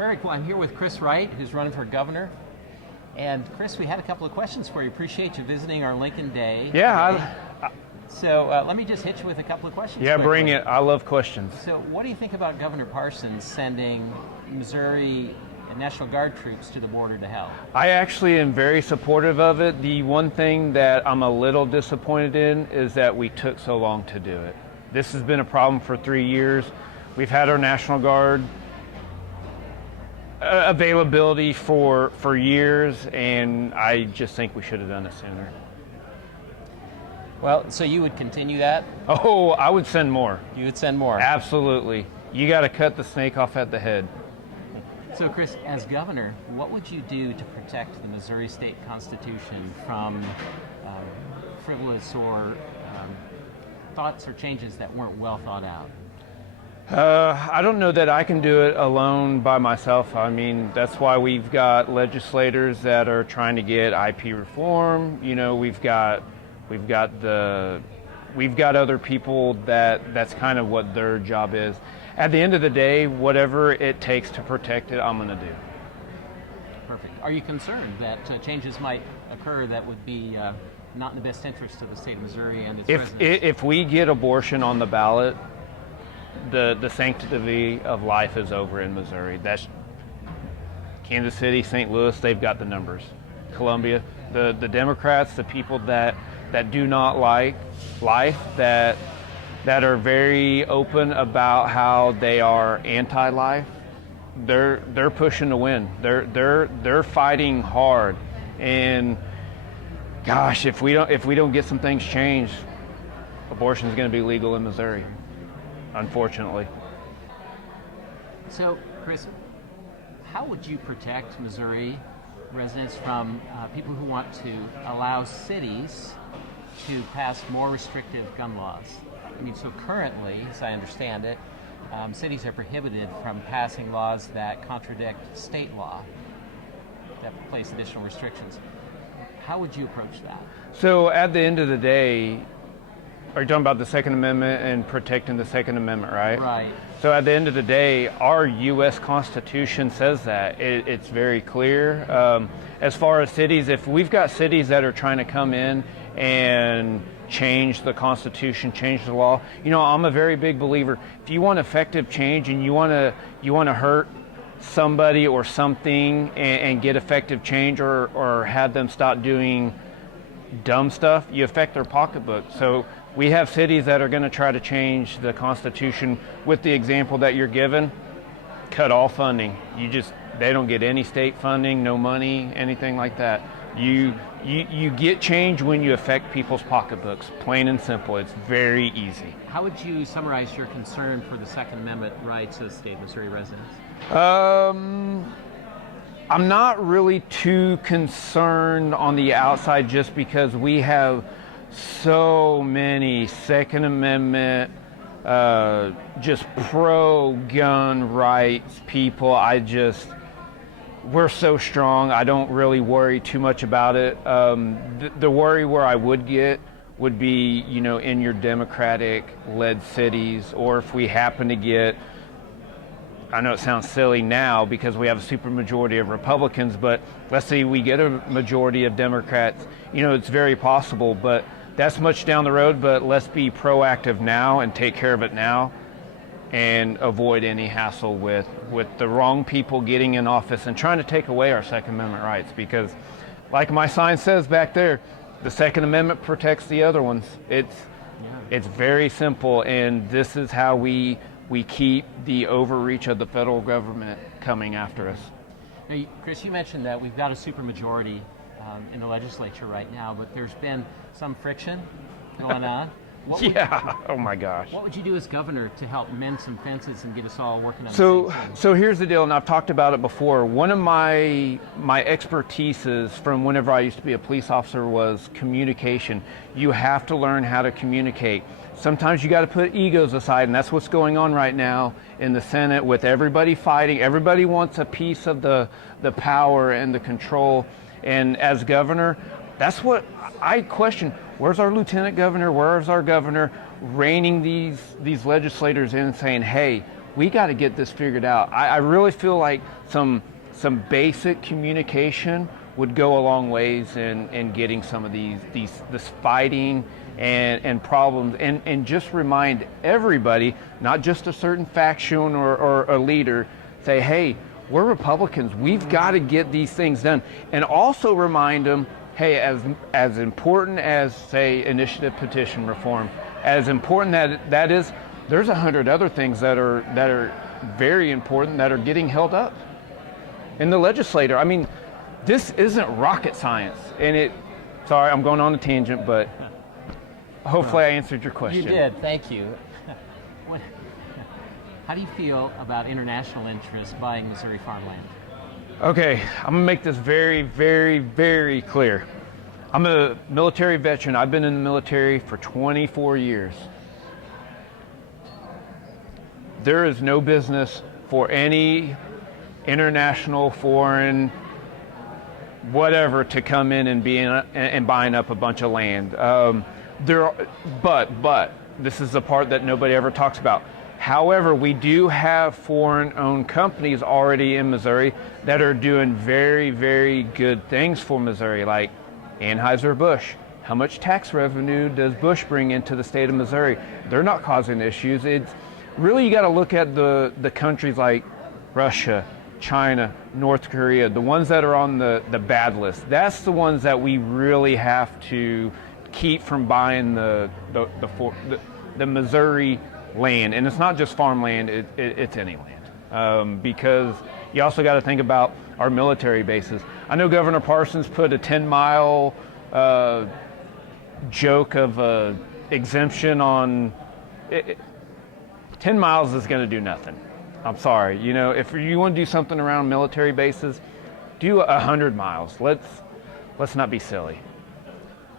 Very cool. I'm here with Chris Wright, who's running for governor. And Chris, we had a couple of questions for you. Appreciate you visiting our Lincoln Day. Yeah. So let me just hit you with a couple of questions. Yeah, quickly. bring it. I love questions. So what do you think about Governor Parsons sending Missouri National Guard troops to the border to help? I actually am very supportive of it. The one thing that I'm a little disappointed in is that we took so long to do it. This has been a problem for 3 years. We've had our National Guard availability for years, and I just think we should have done it sooner. Well, so you would continue that? Oh, I would send more. You would send more? Absolutely. You got to cut the snake off at the head. So, Chris, as governor, what would you do to protect the Missouri State Constitution from frivolous or thoughts or changes that weren't well thought out? I don't know that I can do it alone by myself. I mean, that's why we've got legislators that are trying to get IP reform. You know, we've got other people that's kind of what their job is. At the end of the day, whatever it takes to protect it, I'm going to do. Perfect. Are you concerned that changes might occur that would be not in the best interest of the state of Missouri and its residents? If we get abortion on the ballot, the sanctity of life is over in Missouri. That's Kansas City, St. Louis, they've got the numbers. Columbia, the Democrats, the people that do not like life, that are very open about how they are anti-life, they're pushing to win. They're fighting hard. And gosh, if we don't get some things changed, abortion is going to be legal in Missouri, unfortunately. So, Chris, how would you protect Missouri residents from people who want to allow cities to pass more restrictive gun laws? I mean, so currently, as I understand it, cities are prohibited from passing laws that contradict state law, that place additional restrictions. How would you approach that? So at the end of the day, are you talking about the Second Amendment and protecting the Second Amendment, right? Right. So at the end of the day, our U.S. Constitution says that. It's very clear. As far as cities, if we've got cities that are trying to come in and change the Constitution, change the law, you know, I'm a very big believer. If you want effective change and you want to hurt somebody or something and get effective change or have them stop doing dumb stuff, you affect their pocketbook. So we have cities that are going to try to change the Constitution with the example that you're given. Cut all funding. They don't get any state funding, no money, anything like that. You get change when you affect people's pocketbooks, plain and simple. It's very easy. How would you summarize your concern for the Second Amendment rights of state Missouri residents? I'm not really too concerned on the outside just because we have so many Second Amendment, just pro-gun rights people. We're so strong. I don't really worry too much about it. The worry where I would get would be, you know, in your Democratic-led cities, or if we happen to get, I know it sounds silly now because we have a supermajority of Republicans, but let's say we get a majority of Democrats, you know, it's very possible, but that's much down the road. But let's be proactive now and take care of it now and avoid any hassle with the wrong people getting in office and trying to take away our Second Amendment rights, because like my sign says back there, the Second Amendment protects the other ones. It's very simple, and this is how we keep the overreach of the federal government coming after us. Now, Chris, you mentioned that we've got a supermajority in the legislature right now, but there's been some friction going on. Oh my gosh. What would you do as governor to help mend some fences and get us all working on So here's the deal, and I've talked about it before. One of my expertises from whenever I used to be a police officer was communication. You have to learn how to communicate. Sometimes you got to put egos aside, and that's what's going on right now in the Senate with everybody fighting. Everybody wants a piece of the power and the control. And as governor, that's what I question. Where's our lieutenant governor? Where's our governor reining these legislators in and saying, hey, we got to get this figured out. I really feel like some basic communication would go a long ways in getting some of this fighting and problems, and just remind everybody, not just a certain faction or a leader, say, hey, we're Republicans, we've got to get these things done. And also remind them, hey, as important as, say, initiative petition reform, as important that is, there's 100 other things that are very important that are getting held up in the legislature. I mean, this isn't rocket science, and sorry, I'm going on a tangent, but hopefully I answered your question. You did, thank you. How do you feel about international interests buying Missouri farmland? Okay, I'm gonna make this very, very, very clear. I'm a military veteran. I've been in the military for 24 years. There is no business for any international, foreign, whatever to come in and buying up a bunch of land. But this is the part that nobody ever talks about. However, we do have foreign-owned companies already in Missouri that are doing very, very good things for Missouri, like Anheuser-Busch. How much tax revenue does Bush bring into the state of Missouri? They're not causing issues. It's really, you got to look at the countries like Russia, China, North Korea, the ones that are on the bad list. That's the ones that we really have to keep from buying the Missouri land. And it's not just farmland, it's any land. Because you also got to think about our military bases. I know Governor Parsons put a 10-mile joke of exemption on 10 miles is going to do nothing. I'm sorry. You know, if you want to do something around military bases, do 100 miles. Let's not be silly.